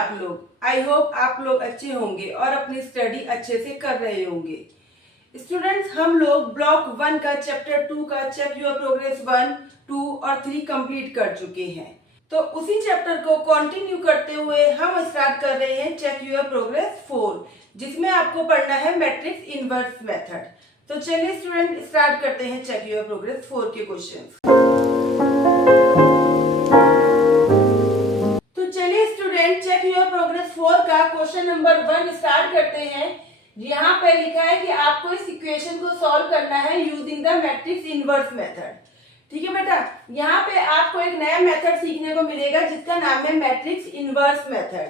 आप लोग? I hope आप लोग अच्छे होंगे और अपनी स्टडी अच्छे से कर रहे होंगे। स्टूडेंट्स, हम लोग ब्लॉक 1 का चैप्टर 2 का चेक योर प्रोग्रेस 1, 2 और 3 कंप्लीट कर चुके हैं। तो उसी चैप्टर को कंटिन्यू करते हुए हम स्टार्ट कर रहे हैं चेक योर प्रोग्रेस 4, जिसमें आपको पढ़ना है मैट्रिक्स इनवर्स मेथड। तो चलिए स्टूडेंट, स्टार्ट करते हैं चेक योर प्रोग्रेस 4 के क्वेश्चंस। चेक योर प्रोग्रेस 4 का क्वेश्चन नंबर 1 स्टार्ट करते हैं। यहाँ पे लिखा है कि आपको इस इक्वेशन को सॉल्व करना है using the matrix inverse method. ठीक है बेटा, यहाँ पे आपको एक नया मेथड सीखने को मिलेगा जिसका नाम है मैट्रिक्स इनवर्स मेथड।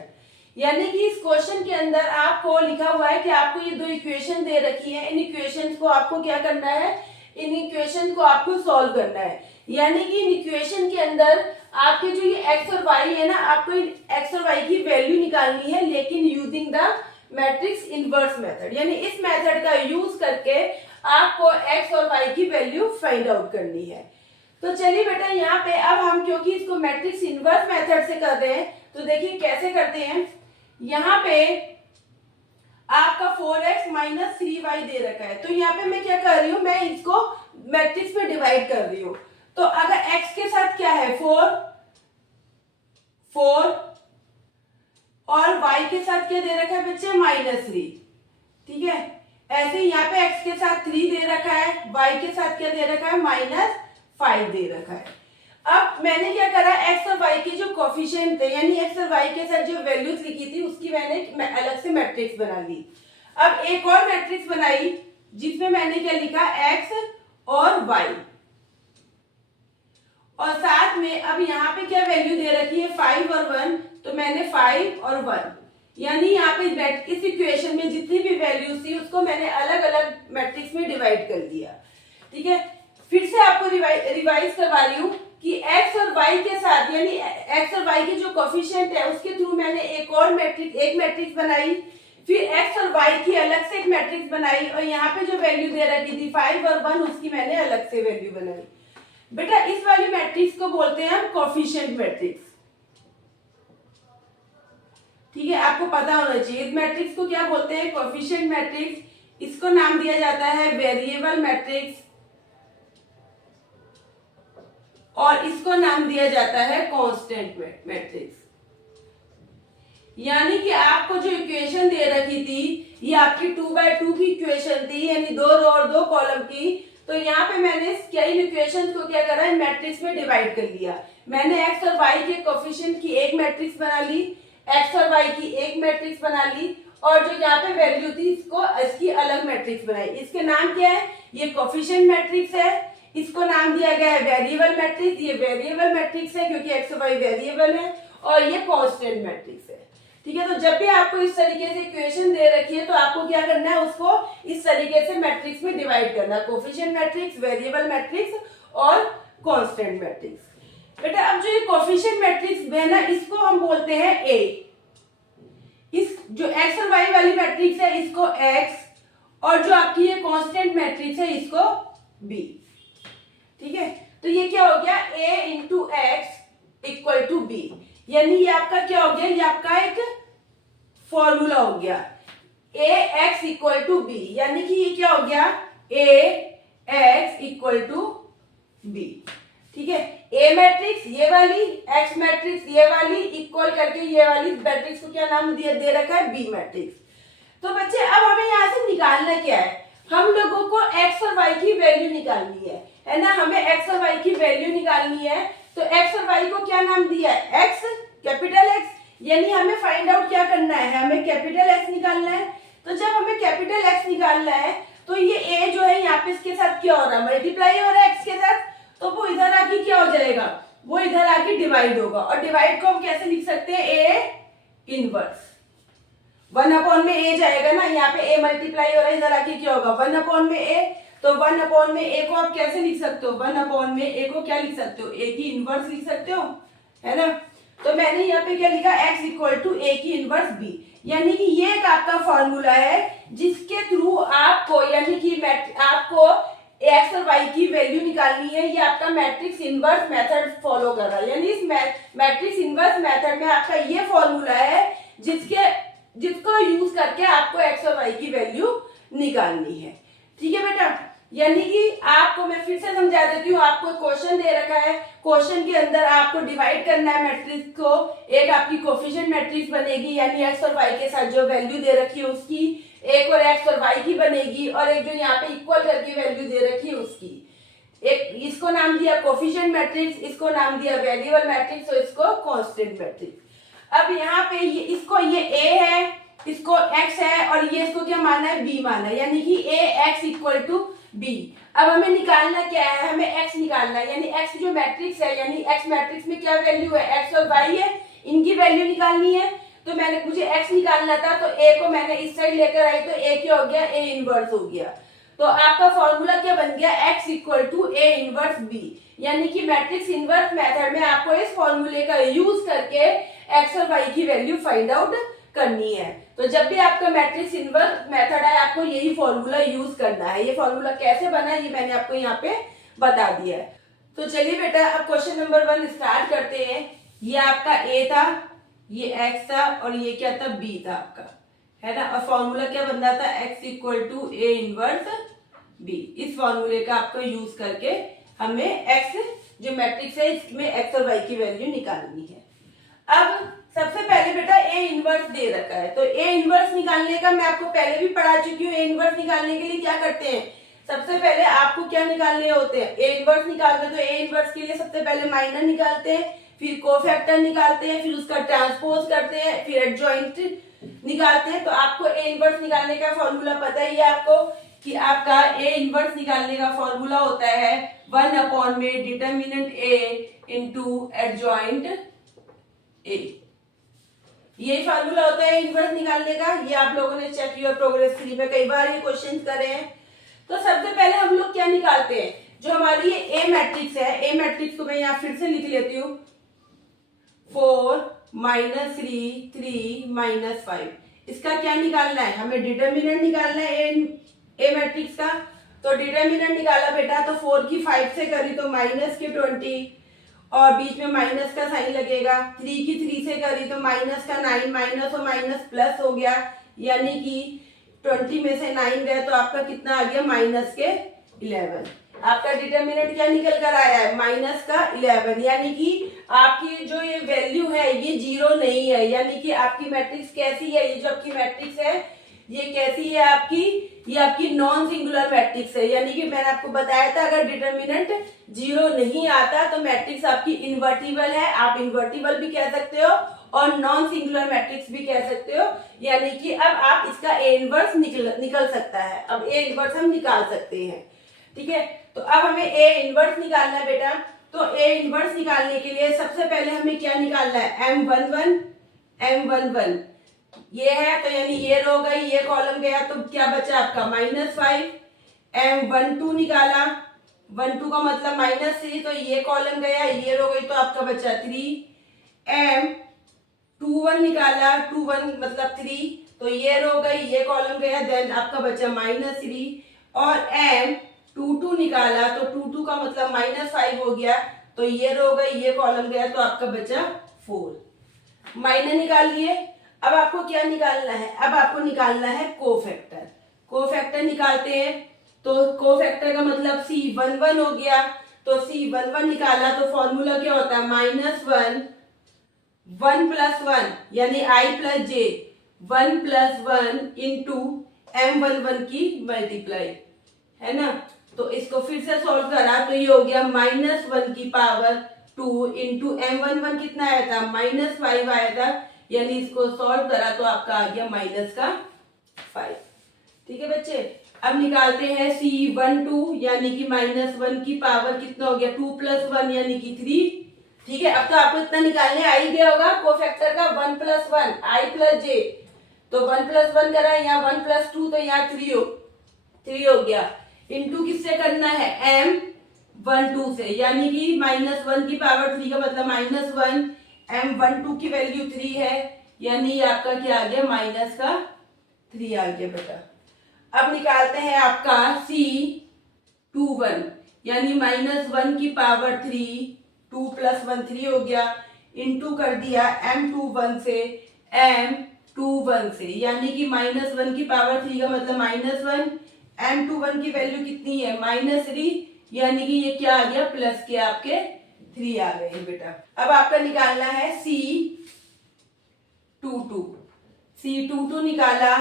यानी कि इस क्वेश्चन के अंदर आपको लिखा हुआ है कि आपको ये दो इक्वेशन दे रखी है, इन इक्वेशन को आपको क्या करना है, इन इक्वेशन को आपको सॉल्व करना है। यानी कि इन इक्वेशन के अंदर आपके जो ये x और y है ना, आपको इन x और y की वैल्यू निकालनी है, लेकिन using the matrix inverse method. यानी इस मेथड का यूज करके आपको x और y की वैल्यू फाइंड आउट करनी है। तो चलिए बेटा, यहाँ पे अब हम क्योंकि इसको मैट्रिक्स इनवर्स मेथड से कर रहे हैं, तो देखिए कैसे करते हैं। यहाँ पे आपका 4x माइनस 3y दे रखा है, तो यहाँ पे मैं क्या कर रही हूँ, मैं इसको मैट्रिक्स में डिवाइड कर रही हूँ। तो अगर x के साथ क्या है 4 और y के साथ क्या दे रखा है बच्चे, -3। ठीक है, ऐसे यहाँ पे x के साथ 3 दे रखा है, y के साथ क्या दे रखा है -5 दे रखा है। अब मैंने क्या करा, x और y के जो कोफिशिएंट थे, यानी x और y के साथ जो वैल्यूज लिखी थी उसकी मैंने अलग से मैट्रिक्स बना ली। अब एक और मैट्रिक्स बनाई जिसमें मैंने क्या लिखा, x और y, और साथ में अब यहाँ पे क्या वैल्यू दे रखी है 5 और 1, तो मैंने 5 और 1, यानी यहाँ पे इस इक्वेशन में जितनी भी वैल्यूज थी उसको मैंने अलग अलग मैट्रिक्स में डिवाइड कर दिया। ठीक है, फिर से आपको रिवाइज करवा रही हूँ कि x और y के साथ, यानी x और y के जो कोफिशिएंट है उसके थ्रू मैंने एक मैट्रिक्स बनाई, फिर x और y की अलग से एक मैट्रिक्स बनाई, और यहाँ पे जो वैल्यू दे रखी थी 5 और 1 उसकी मैंने अलग से वैल्यू बनाई। बेटा, इस वाली मैट्रिक्स को बोलते हैं हम कोफिशिएंट मैट्रिक्स। ठीक है, आपको पता होना चाहिए इस मैट्रिक्स को क्या बोलते हैं, कोफिशिएंट मैट्रिक्स। इसको नाम दिया जाता है वेरिएबल मैट्रिक्स, और इसको नाम दिया जाता है कांस्टेंट मैट्रिक्स। यानी कि आपको जो इक्वेशन दे रखी थी ये आपकी 2x2 की इक्वेशन थी, यानी 2 रो और 2 कॉलम की। तो यहाँ पे मैंने इन इक्वेशन को क्या करा, मैट्रिक्स में डिवाइड कर लिया। मैंने x और y के कोफिशिएंट की एक मैट्रिक्स बना ली, x और y की एक मैट्रिक्स बना ली, और जो यहाँ पे वैल्यू थी इसकी अलग मैट्रिक्स बनाई। इसके नाम क्या है, ये कोफिशिएंट मैट्रिक्स है, इसको नाम दिया गया है वेरिएबल मैट्रिक्स। ये वेरिएबल मैट्रिक्स है क्योंकि x और y वेरिएबल है, और ये कांस्टेंट मैट्रिक्स है। ठीक है, तो जब भी आपको इस तरीके से इक्वेशन दे रखी है तो आपको क्या करना है, उसको इस तरीके से मैट्रिक्स में डिवाइड करना है, कोफिशिएंट मैट्रिक्स, वेरिएबल मैट्रिक्स और कांस्टेंट मैट्रिक्स। बेटा, अब जो ये कोफिशिएंट मैट्रिक्स है ना, इसको हम बोलते हैं A। इस जो x और y वाली मैट्रिक्स है इसको x, और जो आपकी ये कांस्टेंट मैट्रिक्स है इसको B। ठीक है, तो ये क्या हो गया, A into x equal to B, यानी ये आपका क्या हो गया, ये आपका एक फॉर्मूला हो गया, ax इक्वल टू b, यानी कि ये क्या हो गया, ax इक्वल टू b। ठीक है, a मैट्रिक्स ये वाली, x मैट्रिक्स ये वाली, इक्वल करके ये वाली मैट्रिक्स को क्या नाम दे रखा है, b मैट्रिक्स। तो बच्चे, अब हमें यहाँ से निकालना क्या है, हम लोगों को x और y की वैल्यू निकालनी है ना, हमें x और y की वैल्यू निकालनी है। तो x और y को क्या नाम दिया है, x, कैपिटल X, यानी हमें फाइंड आउट क्या करना है, हमें कैपिटल X निकालना है। तो जब हमें कैपिटल X निकालना है तो ये a जो है यहाँ पे इसके साथ क्या हो रहा है, मल्टीप्लाई हो रहा है x के साथ, तो वो इधर आके क्या हो जाएगा, वो इधर आके डिवाइड होगा। और डिवाइड को हम कैसे लिख सकते हैं, a इनवर्स 1 में a जाएगा ना, यहाँ पे a मल्टीप्लाई हो रहा है, इधर आके क्या होगा 1 में a। तो 1 में a को आप कैसे लिख सकते हो, 1 में a को क्या लिख सकते हो, a की इनवर्स लिख सकते हो, है ना। तो मैंने यहाँ पे क्या लिखा, x इक्वल टू a की इनवर्स b, यानी कि ये एक आपका फॉर्मूला है जिसके थ्रू आपको, यानी कि आपको एक्स और वाई की वैल्यू निकालनी है, ये आपका मैट्रिक्स इनवर्स मेथड फॉलो कर रहा है। यानी इस मैट्रिक्स इनवर्स मेथड में आपका ये फॉर्मूला है जिसको यूज करके आपको एक्स और वाई की वैल्यू निकालनी है। ठीक है बेटा, यानी कि आपको मैं फिर से समझा देती हूँ। आपको क्वेश्चन दे रखा है, क्वेश्चन के अंदर आपको डिवाइड करना है मैट्रिक्स को। एक आपकी कोफिशिएंट मैट्रिक्स बनेगी, यानी एक्स और वाई के साथ जो वैल्यू दे रखी है उसकी, एक और एक्स और वाई की बनेगी, और एक जो यहाँ पे इक्वल करके वैल्यू दे रखी है उसकी। एक इसको नाम दिया कोफिशिएंट मैट्रिक्स, इसको नाम दिया वेरिएबल मैट्रिक्स, और इसको कांस्टेंट मैट्रिक्स। अब यहाँ पे ये ए है, इसको एक्स है, और ये इसको क्या माना है, बी माना है, यानी कि ए एक्स इक्वल टू बी। अब हमें निकालना क्या है, हमें एक्स निकालना है, यानी एक्स जो मैट्रिक्स है, यानी एक्स मैट्रिक्स में क्या वैल्यू है, एक्स और वाई है, इनकी वैल्यू निकालनी है। तो मुझे एक्स निकालना था, तो ए को मैंने इस साइड लेकर आई, तो ए क्या हो गया, ए इनवर्स हो गया। तो आपका फॉर्मूला क्या बन गया, x equal to A inverse B. यानी कि मैट्रिक्स इनवर्स मेथड में आपको इस फॉर्मूले का यूज करके एक्स और वाई की वैल्यू फाइंड आउट करनी है। तो जब भी आपका मैट्रिक्स इनवर्स मेथड है, आपको यही फॉर्मूला यूज करना है। ये फॉर्मूला कैसे बना है ये मैंने आपको यहाँ पे बता दिया है। तो चलिए बेटा, अब क्वेश्चन नंबर 1 स्टार्ट करते हैं। ये आपका ए था, ये एक्स था, और ये क्या था, बी था आपका, है ना। और फॉर्मूला क्या बन रहा था, x equal to A inverse B. इस फॉर्मूले का आपको यूज करके हमें एक्स जो मैट्रिक्स है इसमें एक्स और वाई की वैल्यू निकालनी है। अब सबसे पहले बेटा ए इनवर्स दे रखा है, तो ए इनवर्स निकालने का मैं आपको पहले भी पढ़ा चुकी हूँ। ए इनवर्स निकालने के लिए क्या करते हैं, सबसे पहले आपको क्या निकालने होते हैं, ए इनवर्स निकालते हैं। तो ए इनवर्स के लिए सबसे पहले माइनर निकालते हैं, फिर कोफैक्टर निकालते हैं, फिर उसका ट्रांसपोज करते हैं, फिर एडजॉइंट निकालते हैं। तो आपको ए इनवर्स निकालने का फॉर्मूला पता ही है आपको कि आपका ए इनवर्स निकालने का फॉर्मूला होता है 1 में determinant A into adjoint A. यही फार्मूला होता है इनवर्स निकालने का। ये आप लोगों ने चेक योर प्रोग्रेस 3 में कई बार ये क्वेश्चन करे हैं। तो सबसे पहले हम लोग क्या निकालते हैं, जो हमारी ये ए मैट्रिक्स है, ए मैट्रिक्स को मैं यहाँ फिर से लिख लेती हूँ, 4 -3 3 -5। इसका क्या निकालना है, हमें डिटर्मिनेंट निकालना है ए मैट्रिक्स का। तो डिटर्मिनेंट निकाला बेटा, तो 4 की 5 से करी तो माइनस के 20, और बीच में माइनस का साइन लगेगा। 3 की 3 से करी तो माइनस का 9, माइनस और माइनस प्लस हो गया, यानी कि 20 में से 9 गए तो आपका कितना आ गया, माइनस के 11। आपका डिटर्मिनेंट क्या निकल कर आया है, माइनस का 11। यानी कि आपकी जो ये वैल्यू है ये 0 नहीं है, यानी कि आपकी मैट्रिक्स कैसी है, ये जो आपकी मैट्रिक्स है ये कैसी है आपकी, ये आपकी नॉन सिंगुलर मैट्रिक्स है। यानी कि मैंने आपको बताया था अगर डिटर्मिनेंट 0 नहीं आता तो मैट्रिक्स आपकी इन्वर्टिबल है। आप इन्वर्टिबल भी कह सकते हो और नॉन सिंगुलर मैट्रिक्स भी कह सकते हो। यानी कि अब आप इसका ए इनवर्स निकल सकता है। अब ए इनवर्स हम निकाल सकते हैं, ठीक है। तो अब हमें ए इनवर्स निकालना है बेटा। तो ए इनवर्स निकालने के लिए सबसे पहले हमें क्या निकालना है, M11 ये है, तो यानी ये रो गई, ये कॉलम गया, तो क्या बचा आपका -5। M12 निकाला, 12 का मतलब -3, तो ये कॉलम गया, ये रो गई, तो आपका बचा 3। M21 निकाला, 21 मतलब 3, तो ये रो गई, ये कॉलम गया, देन आपका बचा -3। और M22 निकाला, तो 22 का मतलब -5 हो गया, तो ये रो गई, ये कॉलम गया, तो आपका बचा 4। माइनर निकाल लिए। अब आपको क्या निकालना है, अब आपको निकालना है कोफैक्टर। कोफैक्टर निकालते हैं, तो कोफैक्टर का मतलब C11 हो गया। तो C11 निकाला तो फॉर्मूला क्या होता है, -1 1 + 1 यानी I + J 1 + 1 इंटू M11 की मल्टीप्लाई, है ना। तो इसको फिर से सॉल्व करा तो ये हो गया -1 की पावर 2 इंटू M11 कितना आया था, -5 आया था, यानी इसको सॉल्व करा तो आपका आ गया -5। ठीक है बच्चे। अब निकालते हैं C12 यानी कि -1 की पावर कितना हो गया, 2 + 1 यानी कि 3। ठीक है, अब तो आपको इतना निकालने आ ही गया होगा कोफैक्टर का, 1 + 1 I + J, तो 1 + 1 करा, यहाँ 1 + 2 तो यहाँ 3 हो गया। इंटू किससे करना है, M12 से, यानी कि -1 की पावर 3 का मतलब -1, M12 की वैल्यू 3 है, यानी आपका क्या आ गया, -3 आ गया बेटा। अब निकालते हैं आपका C 2 1, यानी -1 की पावर 3, 2 + 1 3 हो गया, इनटू कर दिया m21 से m21 से, यानी कि -1 की पावर 3 का मतलब -1, m21 की वैल्यू कितनी है -3, यानी कि ये क्या आ गया प्लस के आपके 3 आ गए बेटा। अब आपका निकालना है C22 निकाला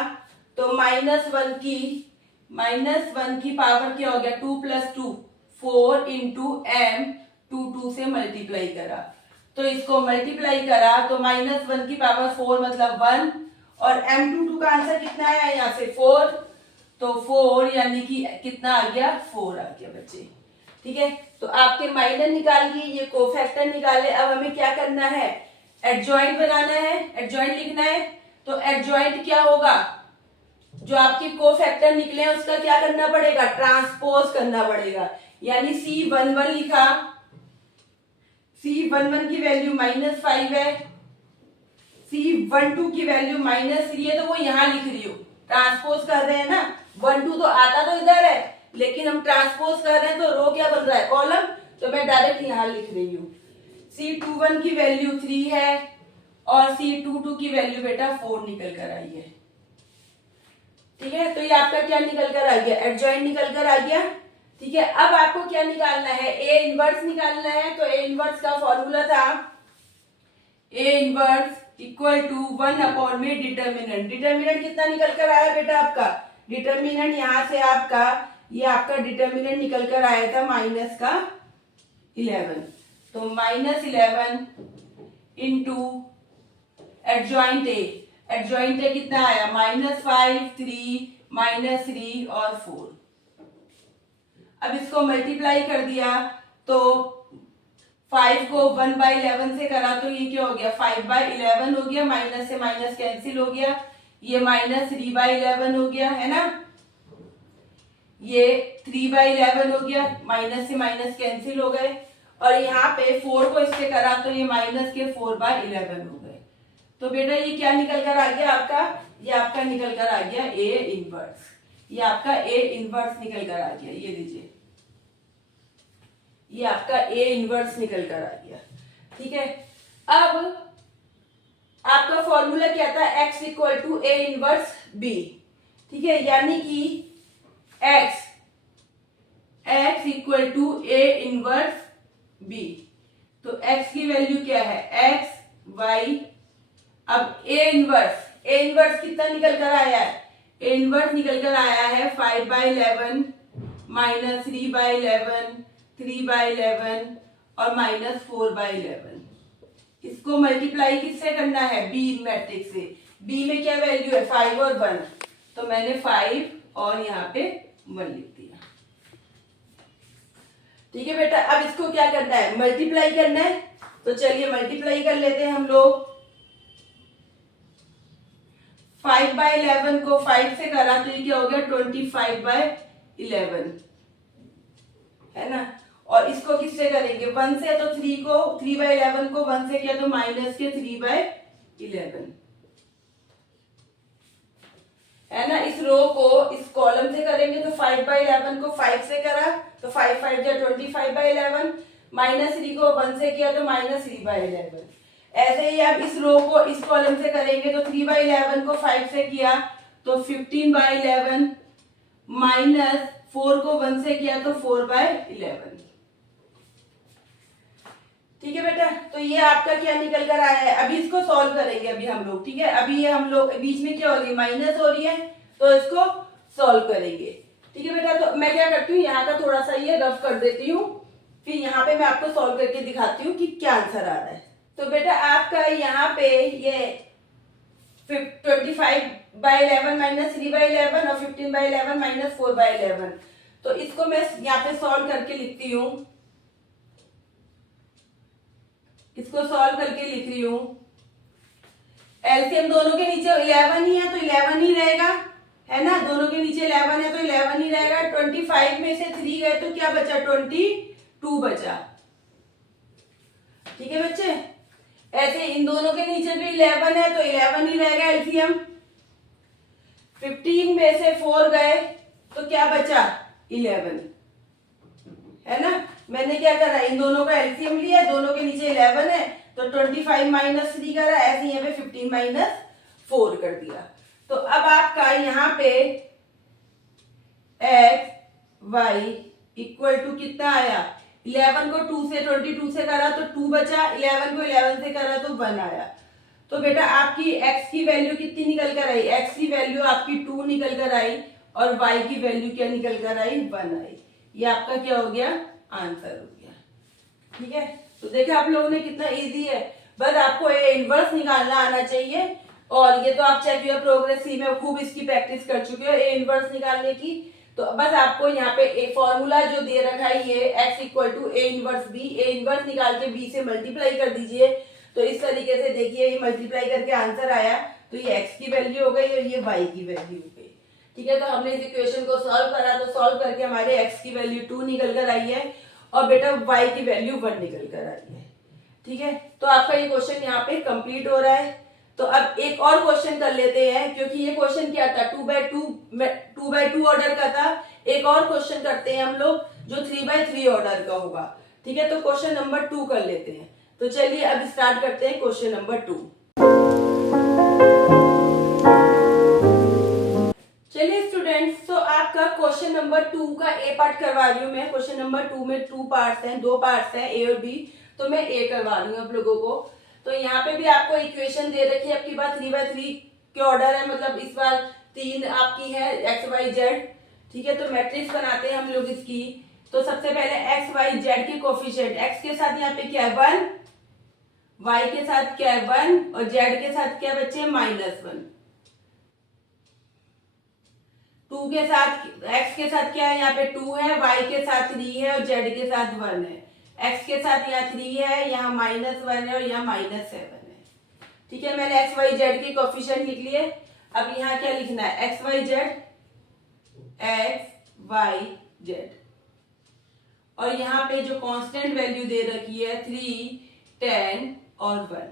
तो -1 की पावर क्या हो गया 2 + 2 4 इंटू m22 से मल्टीप्लाई करा, तो इसको मल्टीप्लाई करा तो -1 की पावर 4 मतलब 1, और m22 का आंसर कितना है यहाँ से 4, तो 4 यानी कि कितना आ गया 4 आ गया बच्चे। ठीक है, तो आपके माइनर निकाल लिए, ये कोफैक्टर निकाले। अब हमें क्या करना है, एडजॉइंट बनाना है, एडजॉइंट लिखना है। तो एडजॉइंट क्या होगा, जो आपके कोफैक्टर निकले हैं उसका क्या करना पड़ेगा, ट्रांसपोज करना पड़ेगा। यानी C11 लिखा, C11 की वैल्यू -5 है, C12 की वैल्यू -3 है, तो वो यहां लिख रही हो, ट्रांसपोज कर रहे हैं ना, 1 2 तो आता तो इधर है, लेकिन हम ट्रांसपोज कर रहे हैं तो रो क्या बन रहा है कॉलम, तो मैं डायरेक्ट यहां लिख रही हूँ। C21 की वैल्यू 3 है और C22 की वैल्यू बेटा 4 निकल कर आई है। ठीक है, तो ये आपका क्या निकल कर आ गया, एडजॉइंट निकल कर आ गया। ठीक है, अब आपको क्या निकालना है, ए इनवर्स निकालना है। तो ए इनवर्स का फॉर्मूला था A inverse equal to 1 upon में डिटर्मिनेंट। डिटर्मिनेंट कितना निकल कर आया बेटा आपका, डिटर्मिनेंट यहां से आपका, ये आपका डिटर्मिनेंट निकल कर आया था -11, तो -11 into adjoint A, adjoint A कितना आया -5 3 -3 और 4। अब इसको मल्टीप्लाई कर दिया तो 5 को 1/11 से करा तो ये क्या हो गया 5/11 हो गया, माइनस से माइनस कैंसिल हो गया, ये -3/11 हो गया है ना, ये 3/11 हो गया, माइनस से माइनस कैंसिल हो गए, और यहाँ पे 4 को इससे करा तो ये -4/11 हो गए। तो बेटा ये क्या निकल कर आ गया आपका, ये आपका निकल कर आ गया ए इनवर्स, ये आपका ए इनवर्स निकल कर आ गया, ये लीजिए, ये आपका ए इनवर्स निकल कर आ गया। ठीक है, अब आपका फॉर्मूला क्या था, x equal to A inverse B. ठीक है, यानी कि x equal to A inverse B, तो x की वैल्यू क्या है x y। अब ए इनवर्स कितना निकल कर आया है, ए इनवर्स निकल कर आया है 5/11 -3/11 3/11 और -4/11। इसको मल्टीप्लाई किससे करना है, बी मैट्रिक्स से। बी में क्या वैल्यू है 5 और 1, तो मैंने 5 और यहाँ पे 1 लिख दिया। ठीक है बेटा, अब इसको क्या करना है, मल्टीप्लाई करना है, तो चलिए मल्टीप्लाई कर लेते हैं हम लोग। 5/11 को 5 से करा तो ये क्या हो गया 25/11 है ना, और इसको किससे करेंगे 1 से, तो 3/11 को 1 से किया तो माइनस के 3/11 है ना। इस रो को इस कॉलम से करेंगे तो 5/11 को 5 से करा तो 5 5 जा 25/11, -3 को 1 से किया तो -3/11। ऐसे ही अब इस रो को इस कॉलम से करेंगे तो 3/11 को 5 से किया तो 15/11, -4 को 1 से किया तो 4/11। ठीक है बेटा, तो ये आपका क्या निकल कर आया है। अभी इसको सॉल्व करेंगे अभी हम लोग। ठीक है, अभी ये हम लोग बीच में क्या हो रही है माइनस हो रही है, तो इसको सॉल्व करेंगे। ठीक है बेटा, तो मैं क्या करती हूँ यहाँ का थोड़ा सा ये रफ कर देती हूँ, फिर यहाँ पे मैं आपको सॉल्व करके दिखाती हूँ कि क्या आंसर आ रहा है। तो बेटा आपका यहाँ पे ये 25/11 -3/11 और 15/11 -4/11, तो इसको मैं यहाँ पे सॉल्व करके लिखती हूँ, इसको सॉल्व करके लिख रही हूँ। एलसीएम दोनों के नीचे 11 ही है तो 11 ही रहेगा है ना, दोनों के नीचे 11 है तो 11 ही रहेगा। 25 में से 3 गए तो क्या बचा 22 बचा। ठीक है बच्चे, ऐसे इन दोनों के नीचे भी 11 है तो 11 ही रहेगा एलसीएम। 15 में से 4 गए तो क्या बचा 11। है ना। मैंने क्या करा, इन दोनों का एलसीएम लिया, दोनों के नीचे 11 है तो 25 माइनस 3 करा, ऐसे यहाँ पे 15 माइनस 4 कर दिया। तो अब आपका यहाँ पे एक्स वाई इक्वल टू कितना आया, 11 को 2 से 22 से करा तो 2 बचा, 11 को 11 से करा तो 1 आया। तो बेटा आपकी x की वैल्यू कितनी निकल कर आई, x की वैल्यू आपकी 2 निकल कर आई और y की वैल्यू क्या निकल कर आई, 1 आई। ये आपका क्या हो गया, आंसर हो गया। ठीक है, तो देखा आप लोगों ने कितना इजी है, बस आपको ए इनवर्स निकालना आना चाहिए। और ये तो आप चेक योर प्रोग्रेस सी में खूब इसकी प्रैक्टिस कर चुके हो ए इनवर्स निकालने की। तो बस आपको यहाँ पे एक फॉर्मूला जो दे रखा है ये x equal to A inverse B, A inverse निकाल के b से मल्टीप्लाई कर दीजिए। तो इस तरीके से देखिए ये मल्टीप्लाई करके आंसर आया, तो ये x की वैल्यू हो गई और ये y की वैल्यू हो गई। ठीक है, तो हमने इस इक्वेशन को सॉल्व करा, तो सॉल्व करके हमारे x की वैल्यू 2 निकल कर आई है और बेटा y की वैल्यू 1 निकल कर आई है। ठीक है, तो आपका ये क्वेश्चन यहाँ पे कंप्लीट हो रहा है। तो अब एक और क्वेश्चन कर लेते हैं, क्योंकि ये क्वेश्चन क्या था, 2x2 ऑर्डर का था। एक और क्वेश्चन करते हैं हम लोग जो 3x3 ऑर्डर का होगा। ठीक है, तो क्वेश्चन नंबर 2 कर लेते हैं। तो चलिए अब स्टार्ट करते हैं क्वेश्चन नंबर 2। चलिए स्टूडेंट्स, तो आपका क्वेश्चन नंबर 2 का ए पार्ट करवा रही हूँ मैं। क्वेश्चन नंबर 2 में 2 पार्ट्स हैं, 2 पार्ट्स हैं ए और बी, तो मैं ए करवा रही हूँ आप लोगों को। तो यहाँ पे भी आपको इक्वेशन दे रखी है, आपकी बात 3x3 के ऑर्डर है, मतलब इस बार 3 आपकी है एक्स वाई जेड। ठीक है, तो मैट्रिक्स बनाते हैं हम लोग इसकी। तो सबसे पहले एक्स वाई जेड के कोफिशिएंट, एक्स के साथ यहाँ पे क्या है 1, वाई के साथ क्या है 1 और जेड के साथ क्या बच्चे -1। 2 के साथ, x के साथ क्या है यहाँ पे 2 है, y के साथ 3 है और z के साथ 1 है। x के साथ यहाँ 3 है, यहाँ -1 है और यहाँ -7 है। ठीक है, मैंने x y z के कोफिशिएंट लिख लिए। अब यहाँ क्या लिखना है, x y z और यहाँ पे जो कांस्टेंट वैल्यू दे रखी है 3, 10 और 1।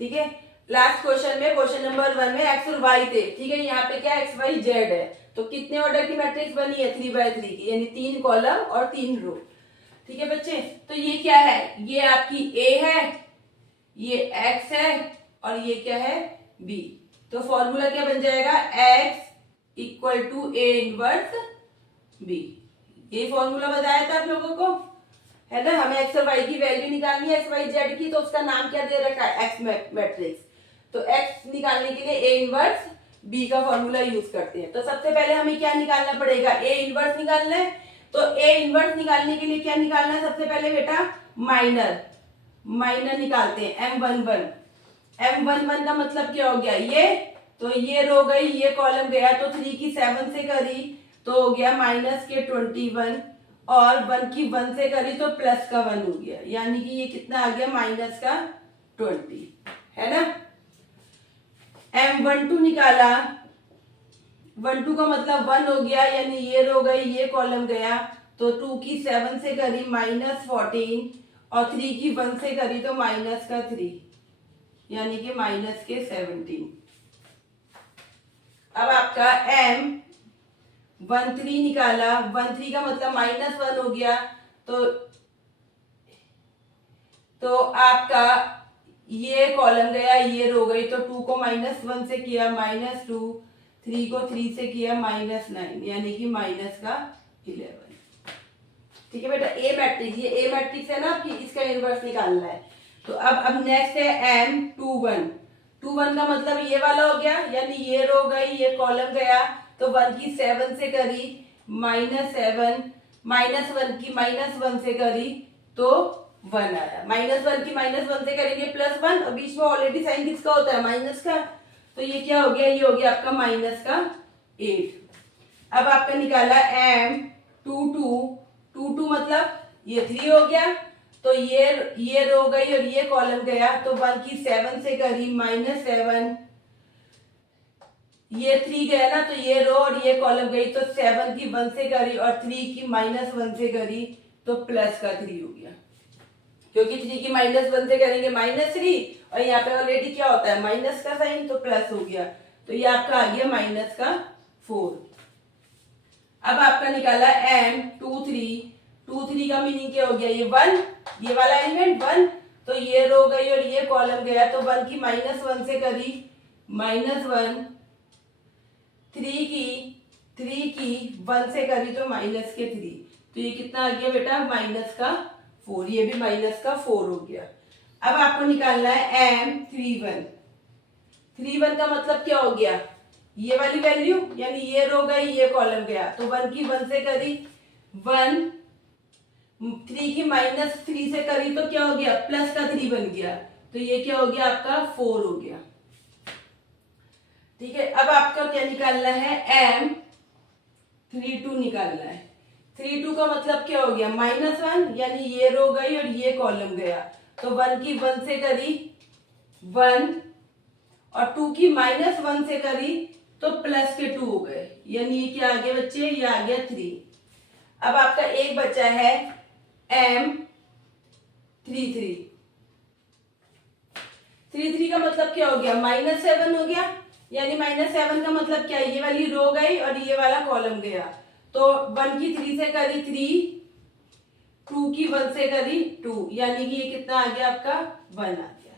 ठीक है, लास्ट क्वेश्चन में, क्वेश्चन नंबर 1 में एक्स और वाई थे। ठीक है, यहाँ पे क्या एक्स वाई जेड है, तो कितने ऑर्डर की मैट्रिक्स बनी है 3x3 की, यानी 3 कॉलम और 3 रो। ठीक है बच्चे, तो ये क्या है, ये आपकी ए है, ये एक्स है और ये क्या है बी। तो फॉर्मूला क्या बन जाएगा, x equal to A inverse B. ये फॉर्मूला बताया था आप लोगों को, है ना। हमें एक्स और वाई की वैल्यू निकालनी है एक्स वाई जेड की, तो उसका नाम क्या दे रखा है, एक्स मैट्रिक्स। तो एक्स निकालने के लिए ए इनवर्स बी का फॉर्मूला यूज करते हैं। तो सबसे पहले हमें क्या निकालना पड़ेगा, ए इनवर्स निकालना है। तो ए इनवर्स निकालने के लिए क्या निकालना है, सबसे पहले बेटा माइनर निकालते हैं, M11। M11 का मतलब क्या हो गया, ये तो ये रो गई, ये कॉलम गया, तो 3 की 7 से करी तो हो गया -21 और 1 की 1 से करी तो +1 हो गया, यानी कि ये कितना आ गया -20, है ना। M12 निकाला, 12 का मतलब 1 हो गया, यानी ये रो गई, ये कॉलम गया, तो 2 की 7 से करी -14 और 3 की 1 से करी तो -3, यानी कि -17। अब आपका M13 निकाला, 13 का मतलब -1 हो गया, तो आपका ये कॉलम गया, ये रो गई, तो 2 को -1 से किया -2, 3 को 3 से किया -9, यानी कि -11। ठीक है बेटा, ए मैट्रिक्स, ये ए मैट्रिक्स है ना आपकी, इसका इनवर्स निकालना है। तो अब नेक्स्ट है M21। 21 का मतलब ये वाला हो गया, यानी ये रो गई, ये कॉलम गया, तो 1 की 7 से करी -7, -1 की -1 से करी तो 1 आया। -1 की -1 से करेंगे +1 और बीच में ऑलरेडी साइन किसका होता है, माइनस का, तो ये क्या हो गया, ये हो गया आपका -8। अब आपका निकाला M22 मतलब ये 3 हो गया, तो ये रो गई और ये कॉलम गया, तो 1 की 7 से करी -7, ये 3 गया ना, तो ये रो और ये कॉलम गई, तो 7 की 1 से करी और 3 की -1 से करी तो +3 हो गया, क्योंकि 3 की -1 से करेंगे -3 और यहाँ पे ऑलरेडी क्या होता है माइनस का साइन, तो प्लस हो गया, तो ये आपका आ गया -4। अब आपका निकाला m 2 3, 2 3 का मीनिंग क्या हो गया, ये 1, ये वाला एलिमेंट 1, तो ये रो गई और ये कॉलम गया, तो 1 की -1 से करी -1, 3 की 1 से करी तो -3, तो ये कितना आ गया बेटा -4, ये भी -4 हो गया। अब आपको निकालना है m 31, 31 का मतलब क्या हो गया, ये वाली वैल्यू, यानी ये रो गई ये कॉलम गया, तो 1 की 1 से करी 1, 3 की -3 से करी तो क्या हो गया, प्लस का 3 बन गया, तो ये क्या हो गया आपका 4 हो गया। ठीक है, अब आपका क्या निकालना है, m 32 निकालना है। 32 का मतलब क्या हो गया, -1, यानी ये रो गई और ये कॉलम गया, तो 1 की 1 से करी 1 और 2 की -1 से करी तो प्लस के 2 हो गए, यानी ये क्या आ गया बच्चे, ये आ गया 3। अब आपका एक बचा है m 33, 33 का मतलब क्या हो गया, -7 हो गया, यानी -7 का मतलब क्या है, ये वाली रो गई और ये वाला कॉलम गया, तो 1 की 3 से करी 3, 2 की 1 से करी 2, यानी कि ये कितना आ गया आपका 1 आ गया।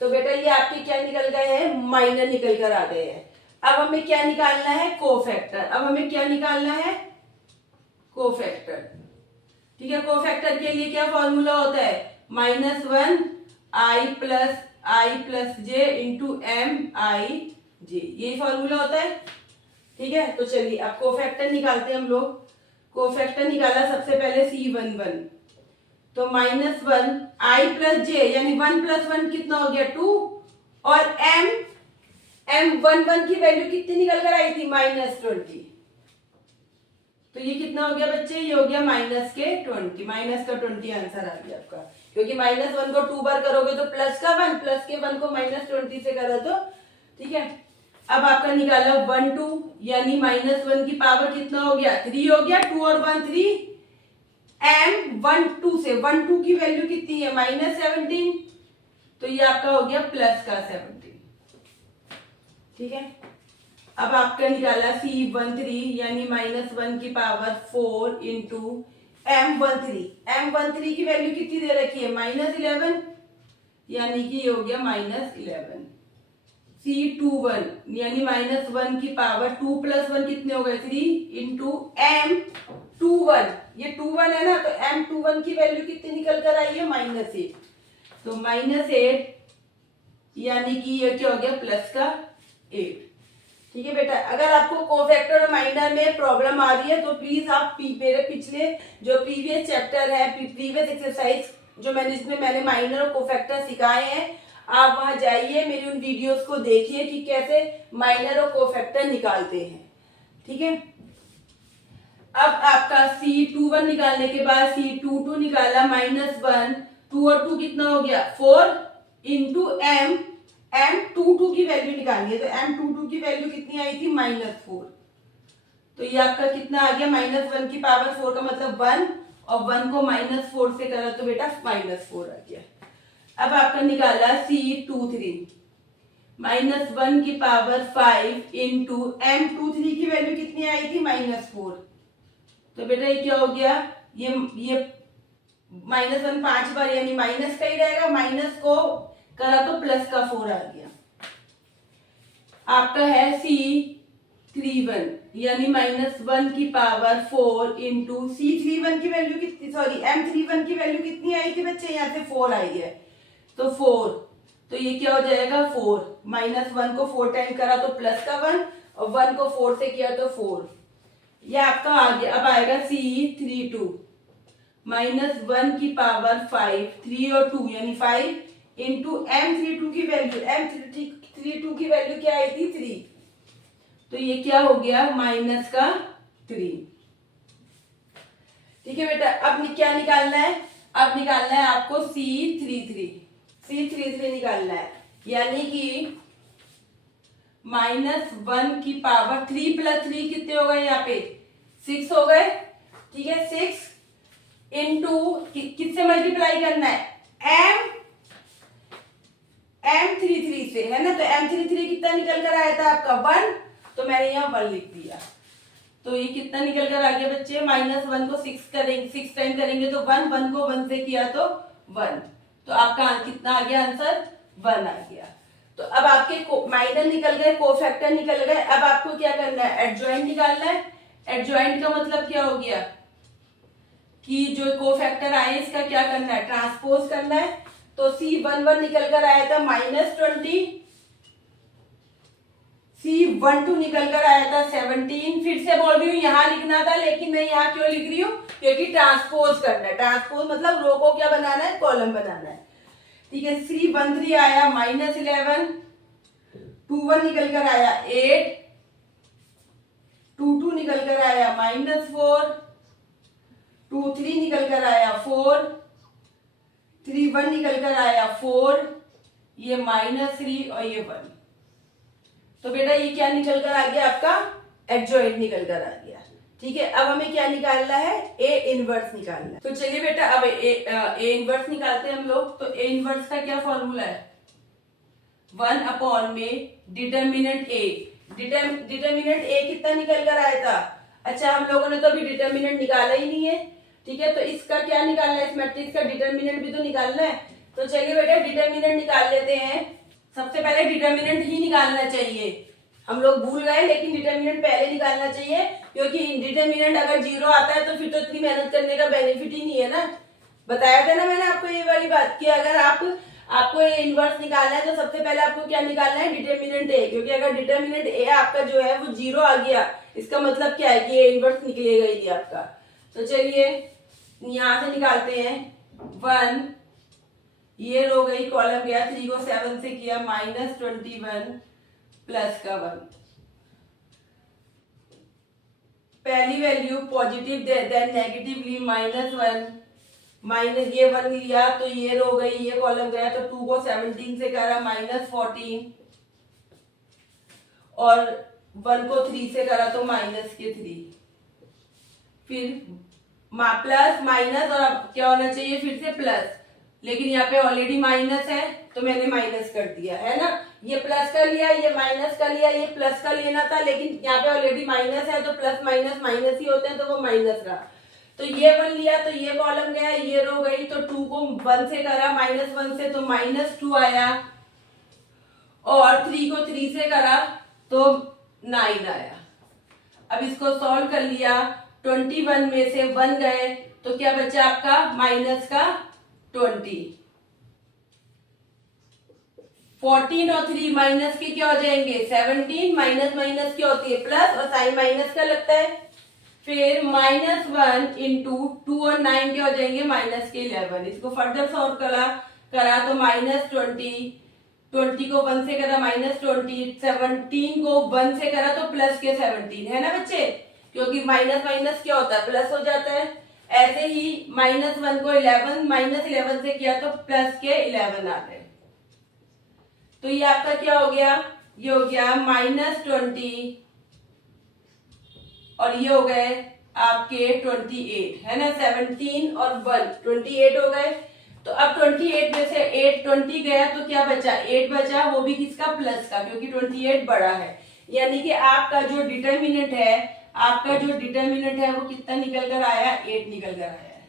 तो बेटा ये आपके क्या निकल गए हैं, माइनर निकल कर आ गए हैं। अब हमें क्या निकालना है, कोफैक्टर। अब हमें क्या निकालना है, कोफैक्टर। ठीक है, कोफैक्टर के लिए क्या फॉर्मूला होता है, -1 i plus j into m i j, यही फॉर्मूला होता है। ठीक है, तो चलिए अब कोफैक्टर निकालते हैं हम लोग। कोफैक्टर निकाला सबसे पहले C11, तो -1 i प्लस जे, यानी 1 + 1 कितना हो गया 2, और m1 की वैल्यू कितनी निकल कर आई थी, -20, तो ये कितना हो गया बच्चे, ये हो गया -20 आंसर आ गया आपका, क्योंकि -1 को 2 बार करोगे तो प्लस का 1, प्लस के 1 को -20 से करो तो। ठीक है, अब आपका निकाला 1 2, यानी -1 की पावर कितना हो गया, 3 हो गया, 2 और 1 3, m1 2 से 1 2 की वैल्यू कितनी है, -17, तो ये आपका हो गया प्लस का 17। ठीक है, अब आपका निकाला C13, यानी -1 की पावर 4 इंटू m13 की वैल्यू कितनी दे रखी है, -11, यानी कि ये हो गया -11। C21, यानी -1 की पावर 2 + 1 कितने हो गए 3 इंटू m21, ये 21 है ना, तो m21 की वैल्यू कितनी निकल कर आई है, -8, तो -8, यानी कि ये क्या हो गया प्लस का 8। ठीक है बेटा, अगर आपको कोफैक्टर और माइनर में प्रॉब्लम आ रही है तो प्लीज आप मेरे पिछले जो प्रीवियस चैप्टर है, प्रीवियस एक्सरसाइज जो मैंने, इसमें मैंने माइनर और कोफैक्टर सिखाए हैं, आप वहां जाइए, मेरी उन वीडियोस को देखिए कि कैसे माइनर और कोफैक्टर निकालते हैं। ठीक है, अब आपका C21 निकालने के बाद C22 निकाला, -1, 2 और 2 कितना हो गया 4 इंटू m22 की वैल्यू निकालनी है, तो m22 की वैल्यू कितनी आई थी, -4, तो ये आपका कितना आ गया, -1 की पावर 4 का मतलब 1, और 1 को -4 से करा तो बेटा -4 आ गया। अब आपका निकाला C23, -1 की पावर 5 इंटू m23 की वैल्यू कितनी आई थी, -4, तो बेटा ये क्या हो गया, ये -1 5 बार, यानी माइनस का ही रहेगा, माइनस को करा तो प्लस का 4 आ गया। आपका है C31, यानी -1 की पावर 4 इंटू C31 की वैल्यू कितनी, सॉरी m31 की वैल्यू कितनी आई थी बच्चे, यहाँ से 4 आई है, तो 4, तो ये क्या हो जाएगा 4, -1 को 4 टाइम करा तो प्लस का 1, और 1 को 4 से किया तो 4, ये आपका आ गया। अब आएगा C32, -1 की पावर 5, 3 और 2 यानी 5 इंटू m32 की वैल्यू, m32 की वैल्यू क्या आई थी 3, तो ये क्या हो गया -3। ठीक है बेटा, अब क्या निकालना है, अब निकालना है आपको C33 निकालना है, यानी कि -1 की पावर 3 + 3 कितने हो गए, यहाँ पे 6 हो गए। ठीक है, 6 इंटू किससे मल्टीप्लाई करना है, m33 से, है ना, तो m33 कितना निकल कर आया था आपका 1, तो मैंने यहाँ 1 लिख दिया। तो ये कितना निकल कर आ गया बच्चे, -1 को 6 करेंगे, 6 टाइम करेंगे तो 1, 1 को 1 से किया तो 1। तो आपका कितना आ गया आंसर, 1 आ गया। तो अब आपके माइनर निकल गए, कोफैक्टर निकल गए। अब आपको क्या करना है, एडजॉइंट निकालना है। एडजॉइंट का मतलब क्या हो गया कि जो कोफैक्टर आए इसका क्या करना है, ट्रांसपोज करना है। तो C11 निकल कर आया था -20, C12 निकल कर आया था 17। फिर से बोल रही हूँ यहाँ लिखना था, लेकिन मैं यहाँ क्यों लिख रही हूँ, क्योंकि ट्रांसपोज करना है। ट्रांसपोज मतलब रो को क्या बनाना है, कॉलम बनाना है। ठीक है, C13 आया -11, 21 निकल कर आया 8, 22 निकल कर आया -4, 23 निकल कर आया 4, 31 निकल कर आया 4, ये -3 और ये 1। तो बेटा ये क्या निकल कर आ गया, आपका एडजॉइंट निकल कर आ गया। ठीक है, अब हमें क्या निकालना है, ए इनवर्स निकालना है। तो चलिए बेटा अब ए इनवर्स निकालते हैं हम लोग। तो ए इनवर्स का क्या फॉर्मूला है, 1 में डिटर्मिनेंट ए। डिटर्मिनेंट ए कितना निकल कर आया था, अच्छा हम लोगों ने तो अभी डिटर्मिनेंट निकाला ही नहीं है। ठीक है, तो इसका क्या निकालना है, इस मैट्रिक्स का डिटर्मिनेंट भी तो निकालना है। तो चलिए बेटा डिटर्मिनेंट निकाल लेते हैं। सबसे पहले डिटर्मिनेंट ही निकालना चाहिए, हम लोग भूल गए, लेकिन डिटर्मिनेंट पहले निकालना चाहिए, क्योंकि डिटर्मिनेंट अगर 0 आता है तो फिर तो इतनी मेहनत करने का बेनिफिट ही नहीं है ना। बताया था ना मैंने आपको ये वाली बात कि अगर आपको ये इनवर्स निकालना है तो सबसे पहले आपको क्या निकालना है, डिटर्मिनेंट ए। क्योंकि अगर डिटर्मिनेंट ए आपका जो है वो 0 आ गया, इसका मतलब क्या है कि ये इनवर्स निकलेगा ही आपका। तो चलिए यहां से निकालते हैं। 1, ये रो गई, कॉलम गया, 3 को 7 से किया -21 प्लस का 1। पहली value positive then negatively -1, minus ये 1 लिया तो ये रो गई, ये कॉलम गया, तो 2 को 17 से करा -14 और 1 को 3 से करा तो -3। फिर प्लस माइनस, और अब क्या होना चाहिए, फिर से प्लस, लेकिन यहाँ पे ऑलरेडी माइनस है तो मैंने माइनस कर दिया है ना। ये प्लस का लिया, ये माइनस का लिया, ये प्लस का लेना था, लेकिन यहाँ पे ऑलरेडी माइनस है तो प्लस माइनस माइनस ही होते हैं, तो वो माइनस रहा। तो ये 1 लिया तो ये कॉलम गया, ये रो गई, तो 2 को 1 से करा -1 से तो -2 आया, और 3 को 3 से करा तो 9 आया। अब इसको सॉल्व कर लिया, 21 में से 1 गए तो क्या बचा आपका, माइनस का 20। 14 और 3 माइनस के क्या हो जाएंगे, 17, माइनस माइनस क्या होती है, प्लस, और साइन माइनस का लगता है। फिर -1 इंटू 2 और 9 क्या हो जाएंगे, माइनस के 11। इसको फर्दर सॉल्व करा तो -20, 20 को 1 से करा -20, 17 को 1 से करा तो प्लस के 17, है ना बच्चे, क्योंकि माइनस माइनस क्या होता है, प्लस हो जाता है। ऐसे ही -1 को 11, -11 से किया तो प्लस के 11 आ गए। तो ये आपका क्या हो गया, ये हो गया -20 और ये हो गए आपके 28, है ना। 17 और 1 28 हो गए। तो अब 28 में से 8 20 गया तो क्या बचा, 8 बचा, वो भी किसका, प्लस का, क्योंकि 28 बड़ा है। यानी कि आपका जो डिटर्मिनेंट है वो कितना निकल कर आया, 8 निकल कर आया है।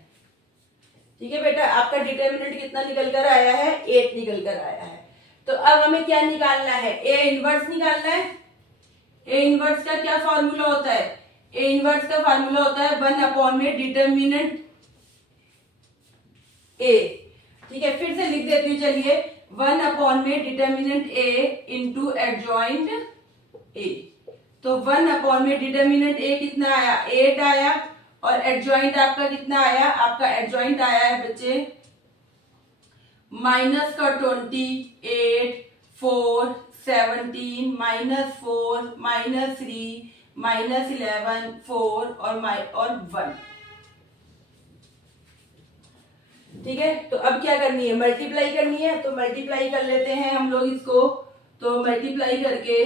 ठीक है बेटा, आपका डिटर्मिनेंट कितना निकल कर आया है, 8 निकल कर आया है। तो अब हमें क्या निकालना है, ए इनवर्स निकालना है। ए इनवर्स का क्या फॉर्मूला होता है, ए इनवर्स का फॉर्मूला होता है 1 में डिटर्मिनेंट ए। ठीक है, फिर से लिख देती हूँ, चलिए 1 में determinant A into adjoint A. तो 1 में डिटर्मिनेंट ए कितना आया, 8 आया, और एडजॉइंट आपका कितना आया, आपका एडजॉइंट आया है बच्चे माइनस का 28, 4, 17, -4, -3, -11, 4 और 1। ठीक है, तो अब क्या करनी है, मल्टीप्लाई करनी है। तो मल्टीप्लाई कर लेते हैं हम लोग इसको। तो मल्टीप्लाई करके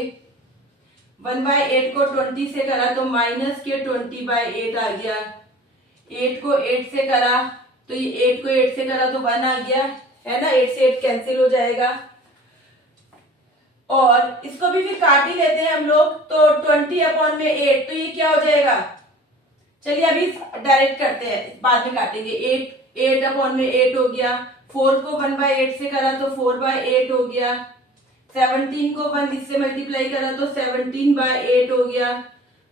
1/8 को 20 से करा तो माइनस के 20/8 आ गया। 8 को 8 से करा तो ये 8 को 8 से करा तो 1 आ गया, है ना। 8 से 8 कैंसिल हो जाएगा। और इसको भी फिर काट ही लेते हैं हम लोग, तो 20/8, तो ये क्या हो जाएगा, चलिए अभी डायरेक्ट करते हैं, बाद में काटेंगे। 8/8 हो गया, 4 को 1/8 से करा तो 4/8 हो गया, 17 को 1 इससे मल्टीप्लाई करा तो 17/8 हो गया,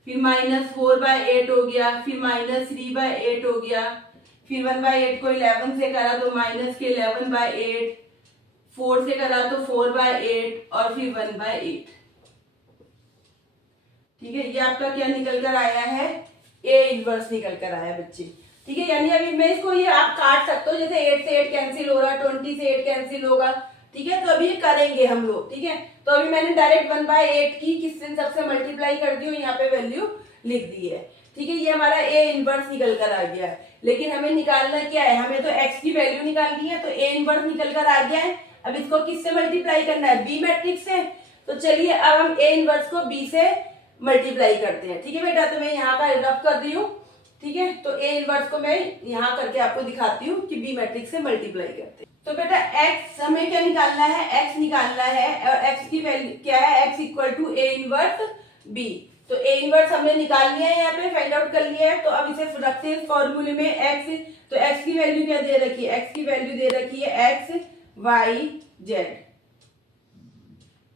फिर -4/8 हो गया, फिर -3/8 हो गया, फिर 1/8 को 11 से करा तो -11/8, 4 से करा तो 4/8 और फिर 1/8। ठीक है, ये आपका क्या निकल कर आया है, ए इनवर्स निकल कर आया बच्चे। ठीक है, यानी अभी मैं इसको, ये आप काट सकते हो, जैसे 8 से 8 कैंसिल हो रहा, 20 से 8 कैंसिल होगा। ठीक है, तो अभी ये करेंगे हम लोग। ठीक है, तो अभी मैंने डायरेक्ट 1/8 की किससे सबसे मल्टीप्लाई कर दी, यहाँ पे वैल्यू लिख दी है। ठीक है, ये हमारा ए इनवर्स निकल कर आ गया है, लेकिन हमें निकालना क्या है, हमें तो एक्स की वैल्यू निकालनी है, तो ए इनवर्स निकल कर आ गया है। अब इसको किससे मल्टीप्लाई करना है, बी मैट्रिक्स से। तो चलिए अब हम ए इनवर्स को बी से मल्टीप्लाई करते हैं। ठीक है बेटा, तो मैं यहाँ का रफ कर रही हूँ। ठीक है, तो ए इनवर्स को मैं यहाँ करके आपको दिखाती हूँ कि बी मैट्रिक्स से मल्टीप्लाई करते हैं। तो बेटा एक्स हमें क्या निकालना है, एक्स निकालना है, और एक्स की वैल्यू क्या है, x equal to A inverse B. तो ए इनवर्स हमने निकाल लिया है, यहाँ पे फाइंड आउट कर लिया है। तो अब इसे रखते हैं फॉर्मूले में एक्स। तो एक्स की वैल्यू क्या दे रखी है, एक्स की वैल्यू दे रखी है x y z.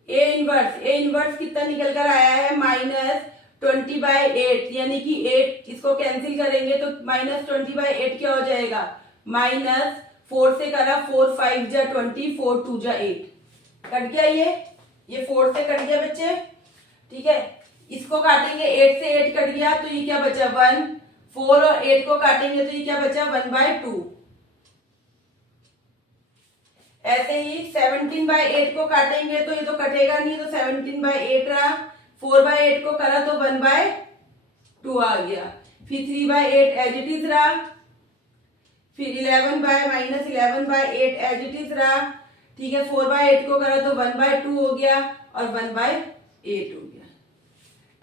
A inverse कितना निकल कर आया है, -20/8, यानी कि 8 इसको कैंसिल करेंगे तो -20/8 क्या हो जाएगा, -4 से करा 4 5 जा 20, 4 2 जा 8, कट गया ये 4 से कट गया बच्चे। ठीक है, इसको काटेंगे, 8 से 8 कट गया, तो ये क्या बचा 1, 4 और 8 को काटेंगे तो ये क्या बचा 1/2। ऐसे ही 17/8 को काटेंगे तो ये तो कटेगा नहीं, तो 17/8 रहा, 4/8 को करा तो 1/2 आ गया, फिर 3/8 एज इट इज रहा, फिर 11/-11/8 एज इट इज रहा। ठीक है, 4/8 को करा तो 1/2 हो गया और 1/8 हो गया।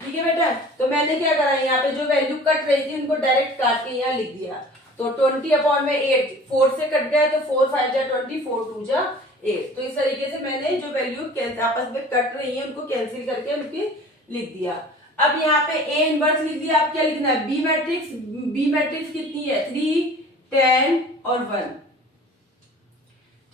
ठीक है बेटा, तो मैंने क्या करा, यहाँ पे जो वैल्यू कट रही थी उनको डायरेक्ट काट के यहाँ लिख दिया। तो 20/8 4 से कट गया, तो 4 5 जा 20, 4 2 जा 8। तो इस तरीके से मैंने जो वैल्यू आपस में कट रही है उनको कैंसिल करके उनके लिख दिया। अब यहाँ पे ए इनवर्स लिख दिया, अब क्या लिखना है, बी मैट्रिक्स। बी मैट्रिक्स कितनी है, 3 10 और 1।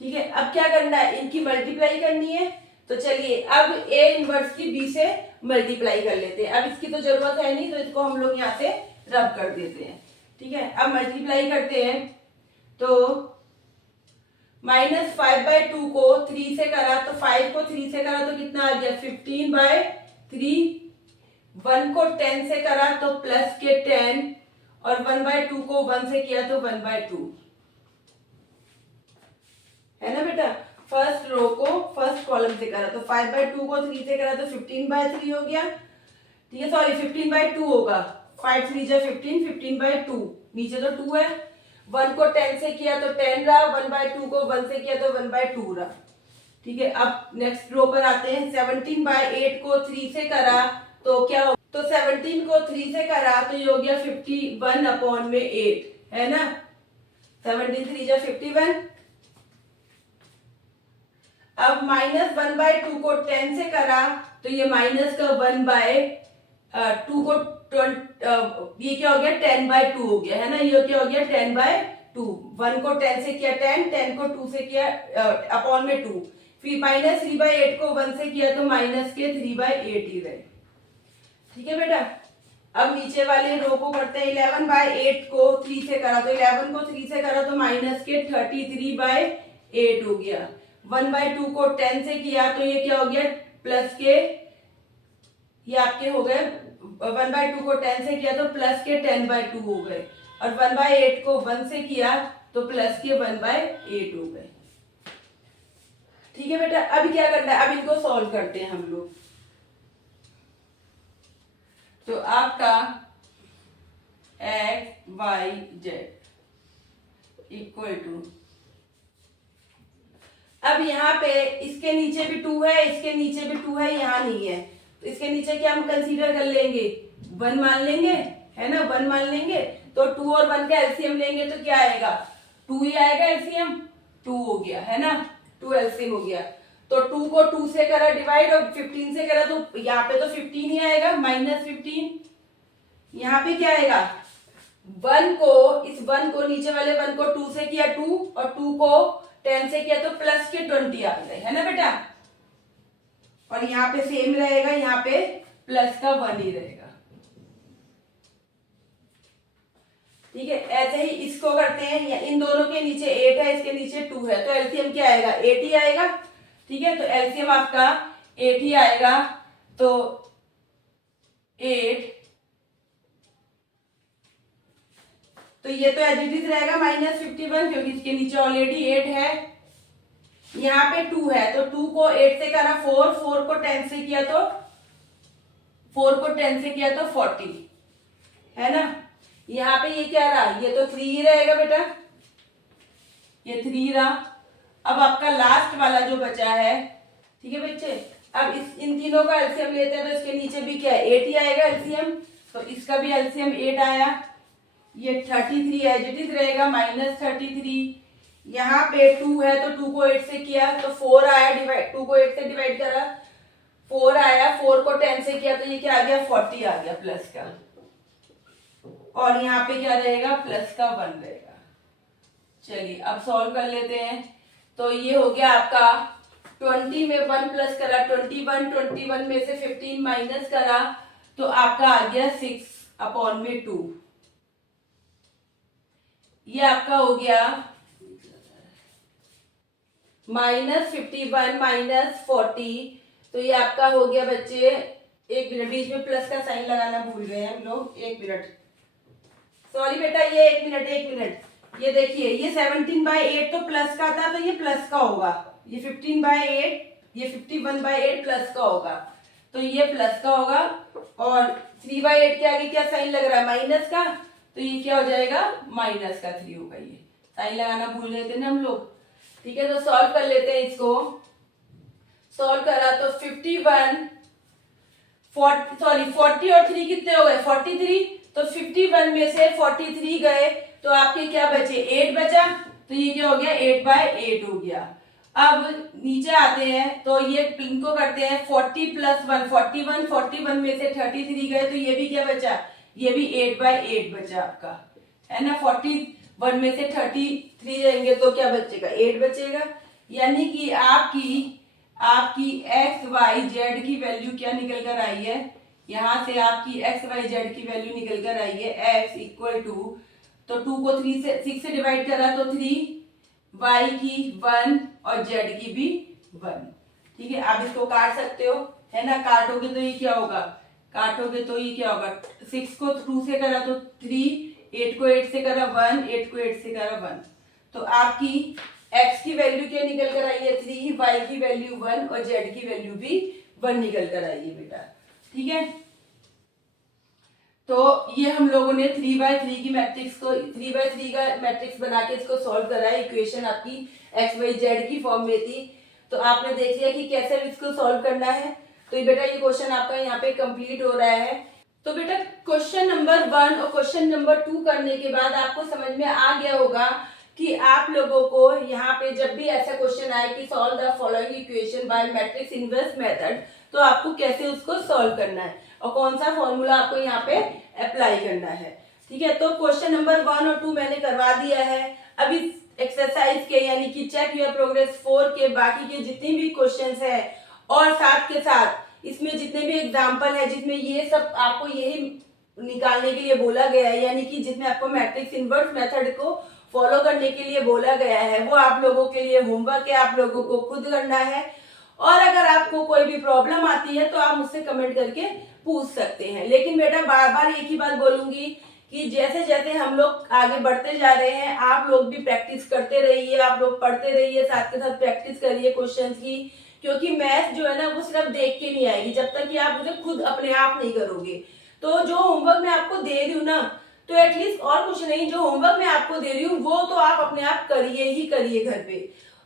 ठीक है, अब क्या करना है, इनकी मल्टीप्लाई करनी है। तो चलिए अब ए इनवर्स की बी से मल्टीप्लाई कर लेते हैं। अब इसकी तो जरूरत है नहीं, तो इसको हम लोग यहाँ से रब कर देते हैं। ठीक है, अब मल्टीप्लाई करते हैं, तो -5/2 को 3 से करा तो 5 को 3 से करा तो कितना आ गया 15/3, 1 को 10 से करा तो प्लस के 10 और 1/2 को 1 से किया तो 1/2, है ना बेटा। फर्स्ट रो को फर्स्ट कॉलम से करा तो 5/2 को 3 से करा तो 15/3 हो गया। ठीक है, सॉरी 15/2 होगा, 5 3 जा 15, 15/2, नीचे तो 2 है। 1 को 10 से किया तो 10 रहा, 1/2 को 1 से किया तो 1/2 रहा। ठीक है, अब नेक्स्ट रो पर आते हैं। 17/8 को 3 से करा तो क्या हो, तो 17 को 3 से करा तो ये हो गया 51/8, है ना। 17 3 जा 51। अब -1/2 को 10 से करा तो ये माइनस का 1/2 को ये क्या हो गया 10/2 हो गया, है ना। ये क्या हो गया 10/2। 1 को 10 से किया 10, 10 को 2 से किया अपॉन में 2, फिर -3/8 को 1 से किया तो माइनस के 3/8 ही रहे। ठीक है बेटा, अब नीचे वाले रो को करते हैं। 11/8 को 3 से करा तो 11 को 3 से करा तो माइनस के 33/8 हो गया। 1/2 को 10 से किया तो ये क्या हो गया प्लस के, ये आपके हो गए 1/2 को 10 से किया तो प्लस के 10/2 हो गए, और 1/8 को 1 से किया तो प्लस के 1/8 हो गए। ठीक है बेटा, अभी क्या करना है, अब इनको सॉल्व करते हैं हम लोग। तो आपका x y z equal to, अब यहाँ पे इसके नीचे भी 2 है, इसके नीचे भी 2 है, यहाँ नहीं है, तो इसके नीचे क्या हम कंसीडर कर लेंगे 1 मान लेंगे, है ना। 1 मान लेंगे तो 2 और 1 का एलसीएम लेंगे तो क्या आएगा 2 ही आएगा एलसीएम, 2 हो गया, है ना। 2 एलसीएम हो गया। तो 2 को 2 से करा डिवाइड और 15 से करा तो यहाँ पे तो 15 ही आएगा, -15। यहाँ पे क्या आएगा, 1 को, इस 1 को, नीचे वाले 1 को 2 से किया 2 और 2 को 10 से किया तो प्लस के 20 आ गए, है ना बेटा। और यहाँ पे सेम रहेगा, यहाँ पे प्लस का 1 ही रहेगा। ठीक है, ऐसे ही इसको करते हैं। इन दोनों के नीचे 8 है, इसके नीचे 2 है, तो एलसीएम क्या आएगा, 8 ही आएगा। ठीक है, तो एलसीएम आपका 8 ही आएगा। तो 8, तो ये तो एज इट इज रहेगा -51, क्योंकि इसके नीचे ऑलरेडी 8 है। यहाँ पे 2 है, तो 2 को 8 से करा 4, 4 को 10 से किया तो 40, है ना। यहाँ पे ये क्या रहा, ये तो 3 ही रहेगा बेटा, ये 3 रहा। अब आपका लास्ट वाला जो बचा है, ठीक है बच्चे, अब इन तीनों का एलसीएम लेते हैं तो इसके नीचे भी क्या है, 8 ही आएगा एलसीएम। तो इसका भी एलसीएम 8 आया। ये 33 एज इट इज रहेगा, -33। यहाँ पे 2 है, तो 2 को 8 से किया तो 4 आया, डिवाइड 2 को 8 से डिवाइड करा 4 आया, 4 को 10 से किया तो ये क्या आ गया, 40 आ गया प्लस का। और यहाँ पे क्या रहेगा, प्लस का 1 रहेगा। चलिए अब सॉल्व कर लेते हैं। तो ये हो गया आपका 20 में 1 प्लस करा 21 में से 15 माइनस करा तो आपका आ गया 6/2। ये आपका हो गया -51 -40। तो ये आपका हो गया बच्चे, एक मिनट, बीच में प्लस का साइन लगाना भूल गए हम लोग, एक मिनट, सॉरी बेटा, ये एक मिनट, ये देखिए, ये 17/8 तो प्लस का था, तो ये प्लस का होगा। ये 15/8, ये 51/8 प्लस का होगा, तो ये प्लस का होगा। और 3/8 के आगे क्या साइन लग रहा है, माइनस का, तो ये क्या हो जाएगा, -3 होगा। ये साइन लगाना भूल गए थे ना हम लोग। ठीक है, तो सॉल्व कर लेते हैं इसको। सॉल्व करा तो 51 40 और 3 कितने हो गए, 43। तो 51 में से 43 गए तो आपके क्या बचे, 8 बचा। तो ये क्या हो गया, 8/8 हो गया। अब नीचे आते हैं तो ये इनको करते हैं 40 + 1 41 में से 33 गए तो ये भी क्या बचा, ये भी 8/8 बचा आपका, है ना। 41 में से 33 जाएंगे तो क्या बचेगा, 8 बचेगा। यानी कि आपकी XYZ की वैल्यू क्या निकल कर आई है, यहां से आपकी XYZ की वैल्यू निकल कर आई है X = तो 2 को 6 से डिवाइड करा तो 3, Y की 1 और Z की भी 1। ठीक है, आप इसको काट सकते हो, है ना। काटोगे तो ये क्या होगा, 6 को 2 से करा तो 3, 8 को 8 से करा 1, 8 को 8 से करा 1। तो आपकी x की वैल्यू क्या निकल कर आई है, 3, y की वैल्यू 1 और z की वैल्यू भी 1 निकल कर आई है बेटा। ठीक है, तो ये हम लोगों ने 3/3 की मैट्रिक्स को 3/3 का मैट्रिक्स बना के इसको सॉल्व करा है। इक्वेशन आपकी XYZ की फॉर्म में थी, तो आपने देख लिया कि कैसे इसको सॉल्व करना है। तो ये बेटा, ये क्वेश्चन आपका यहाँ पे कंप्लीट हो रहा है। तो बेटा क्वेश्चन नंबर 1 और क्वेश्चन नंबर 2 करने के बाद आपको समझ में आ गया होगा कि आप लोगों को यहाँ पे जब भी ऐसा क्वेश्चन आए कि solve the following equation by matrix inverse method, तो आपको कैसे उसको सॉल्व करना है और कौन सा फॉर्मूला आपको यहाँ पे अप्लाई करना है। ठीक है, तो क्वेश्चन नंबर 1 और 2 मैंने करवा दिया है। अब इस एक्सरसाइज के यानी कि चेक योर प्रोग्रेस 4 के बाकी के जितने भी क्वेश्चन है और साथ के साथ इसमें जितने भी एग्जाम्पल है जिसमें ये सब आपको यही निकालने के लिए बोला गया है, यानी कि जिसमें आपको मैट्रिक्स इनवर्स मेथड को फॉलो करने के लिए बोला गया है, वो आप लोगों के लिए होमवर्क है, आप लोगों को खुद करना है। और अगर आपको कोई भी प्रॉब्लम आती है तो आप मुझसे कमेंट करके पूछ सकते हैं। लेकिन बेटा बार बार एक ही बात बोलूंगी कि जैसे जैसे हम लोग आगे बढ़ते जा रहे हैं, आप लोग भी प्रैक्टिस करते रहिए, आप लोग पढ़ते रहिए, साथ के साथ प्रैक्टिस करिए क्वेश्चंस की, क्योंकि मैथ जो है ना वो सिर्फ देख के नहीं आएगी जब तक कि आप उसे खुद अपने आप नहीं करोगे। तो जो होमवर्क मैं आपको दे रही हूँ ना, तो एटलीस्ट और कुछ नहीं, जो होमवर्क मैं आपको दे रही हूँ वो तो आप अपने आप करिए ही करिए घर पे।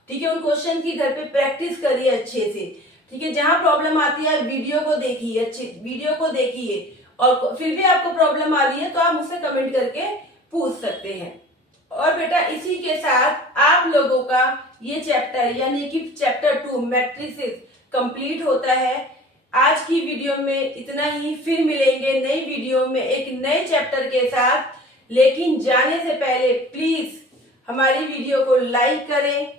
ठीक है, उन क्वेश्चन की घर पे प्रैक्टिस करिए अच्छे से। ठीक है, जहां प्रॉब्लम आती है वीडियो को देखिए, अच्छे वीडियो को देखिए, और फिर भी आपको प्रॉब्लम आ रही है तो आप मुझसे कमेंट करके पूछ सकते हैं। और बेटा इसी के साथ आप आप लोगों का ये चैप्टर यानी कि चैप्टर 2 मैट्रिसेस कंप्लीट होता है। आज की वीडियो में इतना ही, फिर मिलेंगे नई वीडियो में एक नए चैप्टर के साथ। लेकिन जाने से पहले प्लीज हमारी वीडियो को लाइक करें,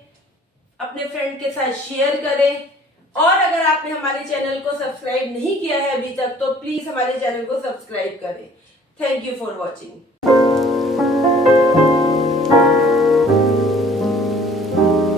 अपने फ्रेंड के साथ शेयर करें, और अगर आपने हमारे चैनल को सब्सक्राइब नहीं किया है अभी तक तो प्लीज हमारे चैनल को सब्सक्राइब करें। Thank you for watching.